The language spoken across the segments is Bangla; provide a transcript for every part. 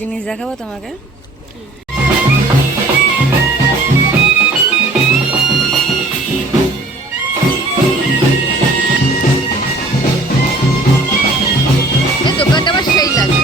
জিনিস দেখাবো তোমাকে। এই দোকানটা আমার সেই লাগে।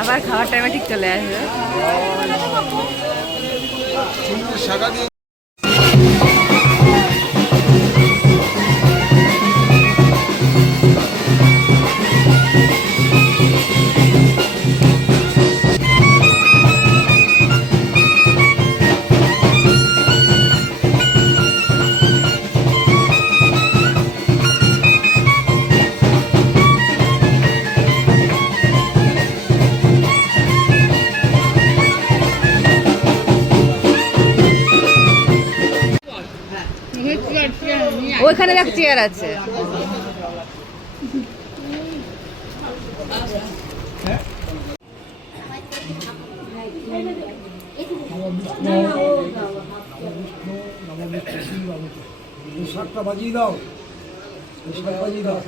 আবার খাওয়ার টাইমে ঠিক চলে আসবে। ওইখানে দেখ চেয়ার আছে। শাকটা বাজিয়ে দাও, শাক বাজিয়ে দাও।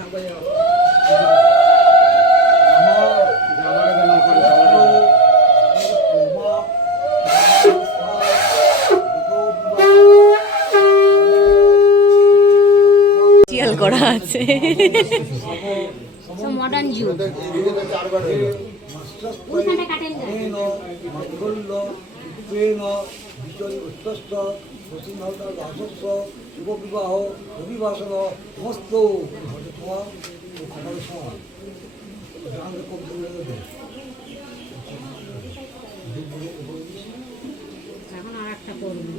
করা আছে মডার্ন যুগ। শুভবিবাহ অভিবাসন সমস্ত এখন আর একটা করবো।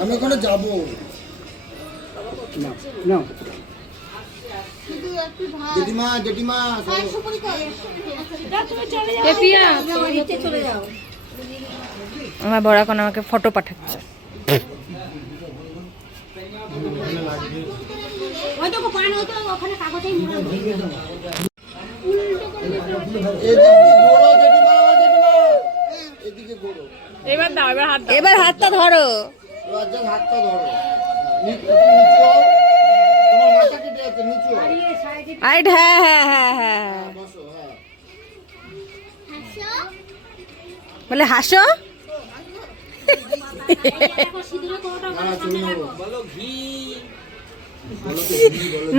আমি ওখানে যাবো না। জেঠিমা জেঠিমা আমার বড় এখন আমাকে ফটো পাঠাচ্ছে। এবার দাও, এবার হাত দাও। এবার হাতটা ধরো। হাতটা ধরো। আইট হ্যাঁ হ্যাঁ হ্যাঁ হ্যাঁ বলে হাসো।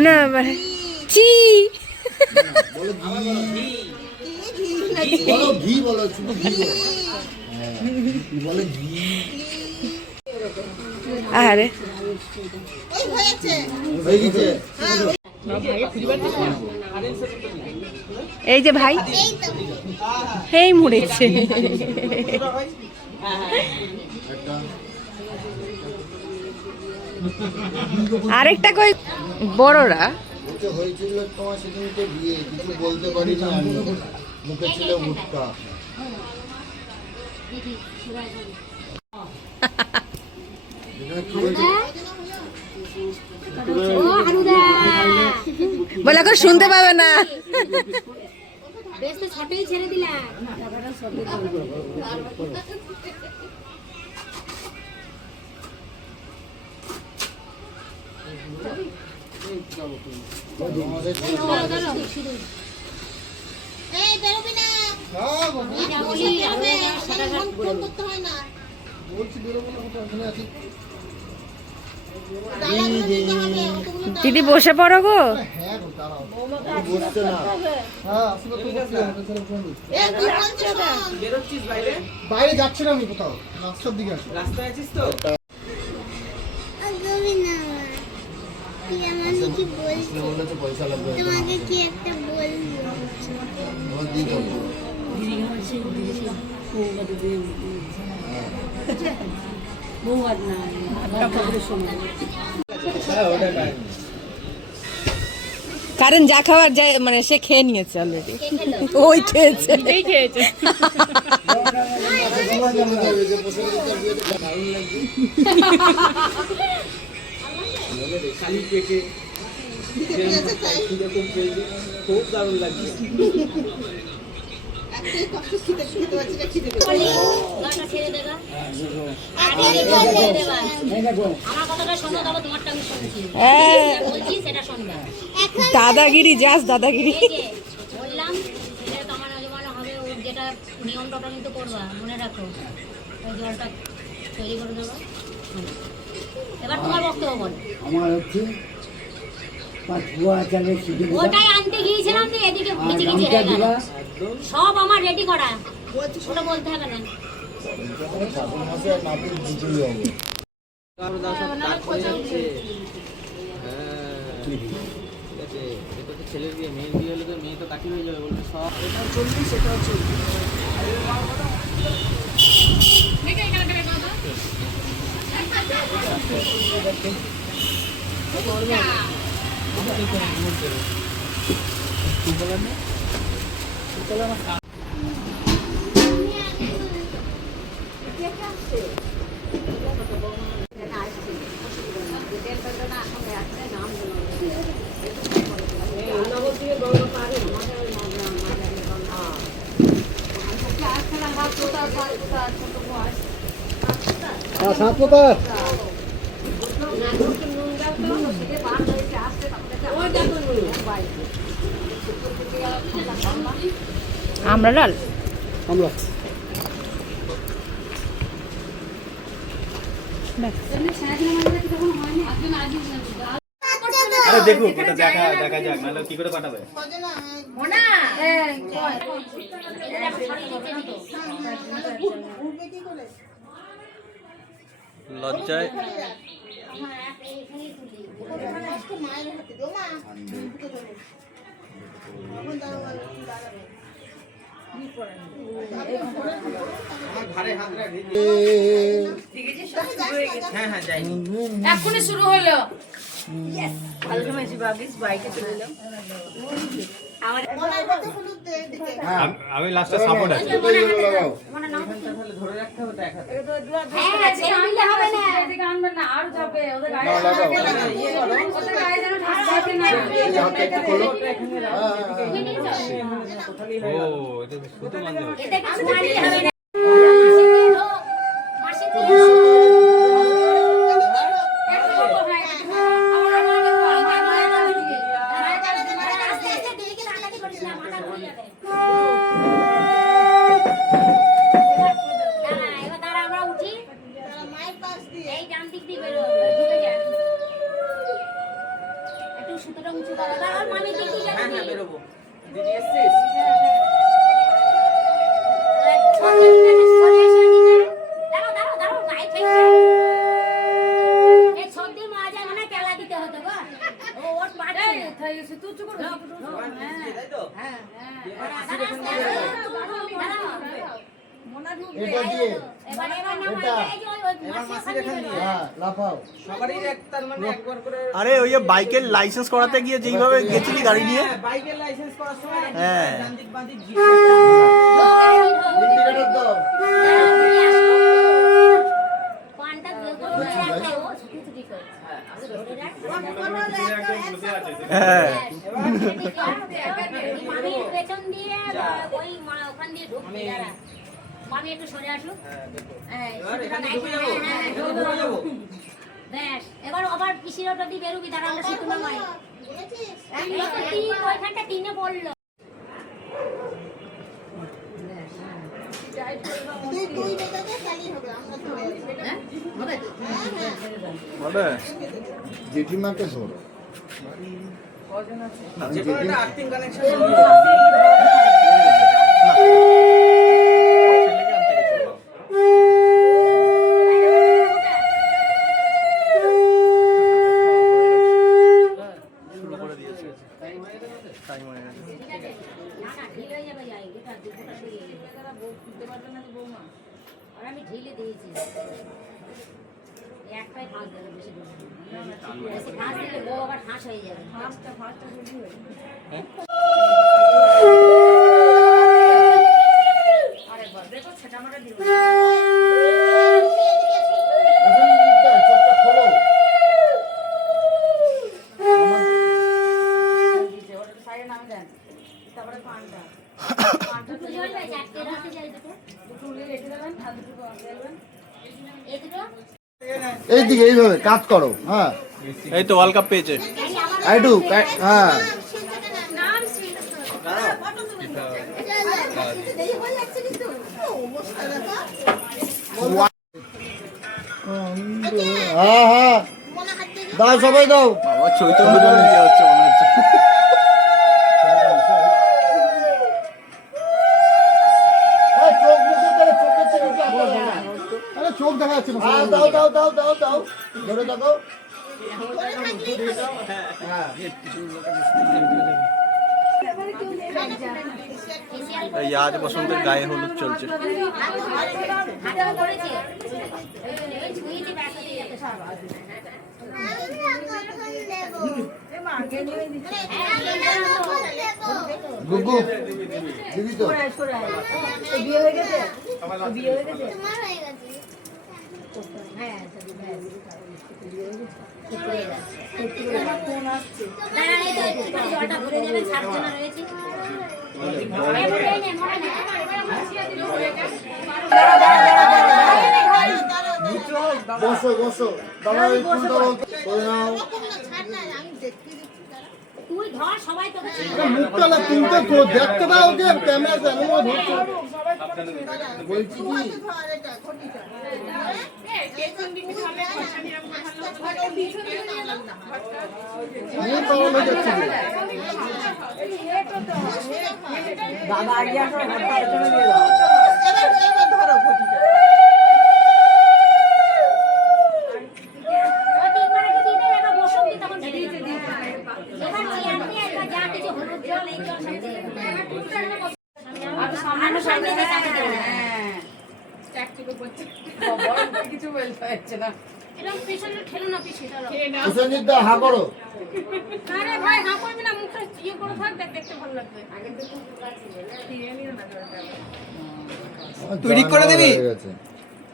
না মানে চি বলো ঘি বলো, শুধু ঘি বলো ঘি। আরে এই যে ভাই এই মুড়েছে। আরেকটা কই বড়রা হয়েছিল তোমার সেদিনকে বিয়ে, কিছু বলতে পারিনি আমি, মুখে ছিল মুটকা। বলে এখন শুনতে পাবে না। ছেড়ে দিলাম দিদি বসে পড়ো গো। বাইরে যাচ্ছে না, আমি কোথাও রাস্তার দিকে আছি। রাস্তায় আছিস তো? পয়সা লাগবে তোমাকে, কি একটা বলবো। কারণ যা খাবার যায় মানে সে খেয়ে নিয়েছে অলরেডি, ওই খেয়েছে। এই খেয়েছে। খালি পেটে খুব দারুণ লাগছে। দাদাগিরি, জাস্ট দাদাগিরি। বললাম এটা তোমার জমানো হবে, ওর যেটা নিয়মটা কিন্তু করবা, মনে রাখো। ওই জলটা তৈরি করে দেবো। এবার তোমার বক্তব্য বলো। আমার হচ্ছে ওটাই আনতে গিয়েছিলাম তো, এদিকে কিছু কিছু হয়ে গেল। সব আমার রেডি করা, ওটা বলতে হবে না। ছেলের বিয়ে, মেয়ের বিয়ে হলে তো মেয়ে তো কাকি হয়ে যাবে, বলবে সব। আমরা ডাল আরে দেখুক, ওটা দেখা যাক, নাহলে কি করে পাঠাবে? লজ্জায় এখনই শুরু হলো। আমি লাস্টে সাপোর্ট আছি। ধরে রাখতে হবে তো এক হাতে। হ্যাঁ, ছেড়ে দিলে হবে না। ও এটা শুধু মানে এটা কিছু মারলে হবে না। মাসি সুতোটা উঁচু করা, আর মামি দেখি যাচ্ছে। বেরোবো। দিদি এসছিস? এটা দিয়ে লাফাও। সবারই তার মানে একবার করে। আরে ওই যে বাইকের লাইসেন্স করাতে গিয়ে যেইভাবে গেছিলি গাড়ি নিয়ে, বাইকের লাইসেন্স করার সময় হ্যাঁ। যান্ত্রিক বান্ত্রিক ইন্ডিকেটর দাও। হ্যাঁ পেছন দিয়ে ওই ওখান দিয়ে ঢুকবে যারা। মামি একটু সরে আসুক। ব্যাস, এবার আবার পিসির ওটা দিয়ে বেরোবি, তারা আমরা শিখু না মাই। ওইখানটা টিনে পড়লো। জেঠিমাকে ধরো। যে কোনো একটা আর্থিং কানেকশন। আমি ঢিলে দিয়েছি, একটাই ফাঁস দেবে, বেশি দেবে না। বেশি ফাঁস দিলে বউ আবার ঠাস হয়ে যাবে। চোখটা খোলো। দুটো জল পাই, চারটে রাখতে চাই দুটো। এই দুটো? এইদিকে এইভাবে কাজ করো। হ্যাঁ এই তো ওয়ার্ল্ড কাপ পেয়েছে। একটু হ্যাঁ হ্যাঁ হ্যাঁ দাও সবাই দাও। বাবা চৈতন্য ইয়ে হচ্ছে মনে হচ্ছে। চোখ মুখে করে চোখের থেকে কি আবার হয়? আরে চোখ দেখা যাচ্ছে না। দাও দাও দাও দাও দাও ধরে থাকো। হ্যাঁ এই আজ বসন্তের গায়ে হলুদ চলছে। হাঁটাও করেছে। এই ছুঁয়েছে ব্যাগটা দিয়ে যাবে সব। গুগু দিবি তো? বিয়ে হয়ে গেছে? বিয়ে হয়ে গেছে? হ্যাঁ, সবই ব্যাস। ফোন আসছে। না, না, এই তো একটু জলটা ভরে যাবে, 7 জন রয়েছে। এই মনে নেই, মনে নেই। বসো বসো দাদা একটু দাঁড়াও করে নাও। তুই ধর, সবাই তোকে চিনবে। আরে মুখটা না তুলতে তো দেখতে দাও যে ক্যামেরা জানো ধরছো বলছি কি আমি পাওয়া যাচ্ছে দাদা আগে আসো, হাতটা পেছনে দিয়ে দাও। ও তিনবার একটু দিতে, এবার বসুন দি, তখন ছেড়ে দিতে। এবার চেয়ার দিয়ে একবার যা কিছু হলুদ জল, এই জল সব দিয়ে দেবে। এবার টুকটার মতো বসে। আর সামনে দিয়ে চাকা দেবে। কিছু বলতে পারছে না। এরকম পেছনে ঠেলো না, পিছিয়ে ধরো। হোসেন দা হা করো। আরে ভাই, হাঁ করবি না, মুখটা ইয়ে করে থাক, দেখতে ভালো লাগবে। তুই ঠিক করে দিবি?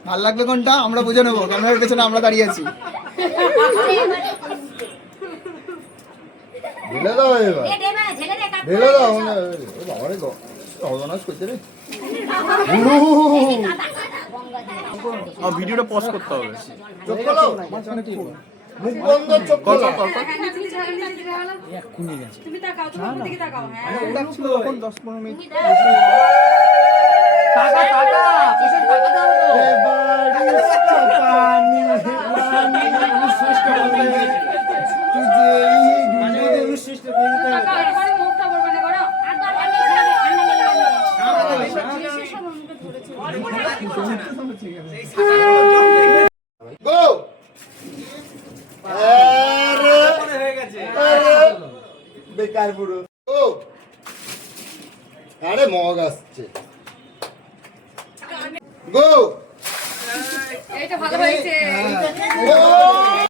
ভাল লাগবে কোনটা আমরা বুঝে নেবো, ক্যামেরার পেছনে আমরা দাঁড়িয়ে আছি। ঢেলে দাও এবার এ দেবে, ঝেলে দে, কাট ঢেলে দাও না বাবারে গো অর্গানাইজ করতে রে আর ভিডিওটা পজ করতে হবে। চোখ খোলো মুখ বন্ধ চোখ খোলো তুমি তাকাও, তুমি উপর দিকে তাকাও। হ্যাঁ। ওটা ছিল তখন 10-15 মিনিট। টাকা টাকা পেছন টাকা দাও তো। এ বারিশটা পানি পানি সৃষ্ট করতে তুঝে এই ঢুঁড়ে সৃষ্ট করতে টাকা এবারে মুখটা বলবে না করো। আর দরকার নেই, ঠান্ডা লেগে যাবে। শেষ হবে, মুখে ধরেছে। গো আরে আরে বেকার পুরো ও আরে মগ আসছে গো এইটা ভালো হয়েছে। ও